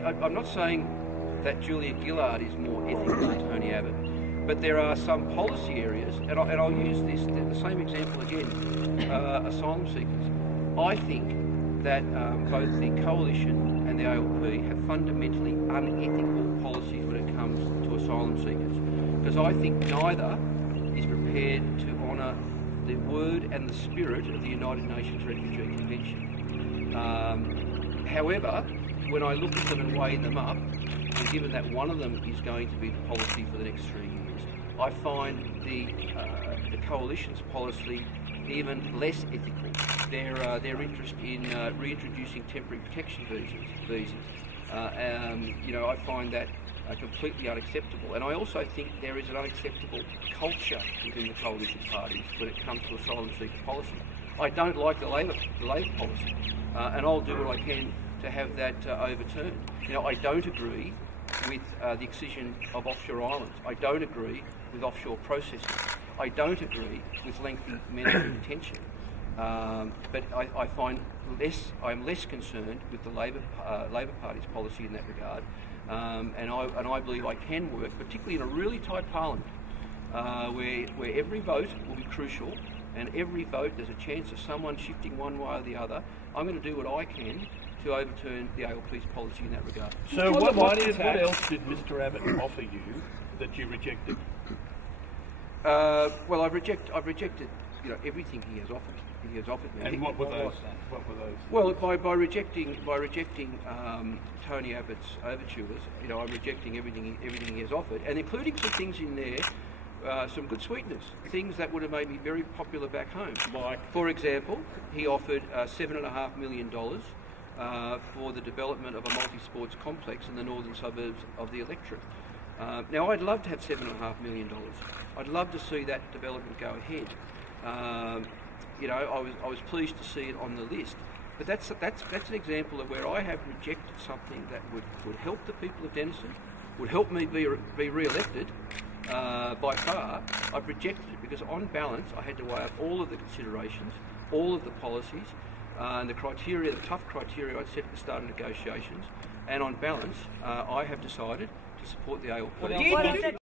I'm not saying that Julia Gillard is more ethical than Tony Abbott, but there are some policy areas, and I'll use the same example again, asylum seekers. I think that both the Coalition and the ALP have fundamentally unethical policies when it comes to asylum seekers, because I think neither is prepared to honour the word and the spirit of the United Nations Refugee Convention. However, when I look at them and weigh them up, and given that one of them is going to be the policy for the next 3 years, I find the Coalition's policy even less ethical. Their interest in reintroducing temporary protection visas. I find that completely unacceptable. And I also think there is an unacceptable culture within the coalition parties when it comes to asylum seeker policy. I don't like the Labor policy, and I'll do what I can to have that overturned. I don't agree with the excision of offshore islands. I don't agree with offshore processing. I don't agree with lengthy mandatory detention. But I find I'm less concerned with the Labor Party's policy in that regard, and I believe I can work, particularly in a really tight parliament, where every vote will be crucial, and every vote there's a chance of someone shifting one way or the other. I'm going to do what I can to overturn the ALP's policy in that regard. So what else did Mr Abbott offer you that you rejected? Well, I've rejected everything he has offered. Me. And what were those? Well, by rejecting Tony Abbott's overtures, I'm rejecting everything he has offered, and including some things in there, some good sweeteners, things that would have made me very popular back home. Like, for example, he offered $7.5 million for the development of a multi-sports complex in the northern suburbs of the electorate. Now, I'd love to have $7.5 million. I'd love to see that development go ahead. I was pleased to see it on the list. But that's an example of where I have rejected something that would help the people of Denison, would help me be re-elected by far. I've rejected it because on balance I had to weigh up all of the considerations, all of the policies, and the tough criteria I'd set at the start of negotiations, and on balance I have decided to support the ALP.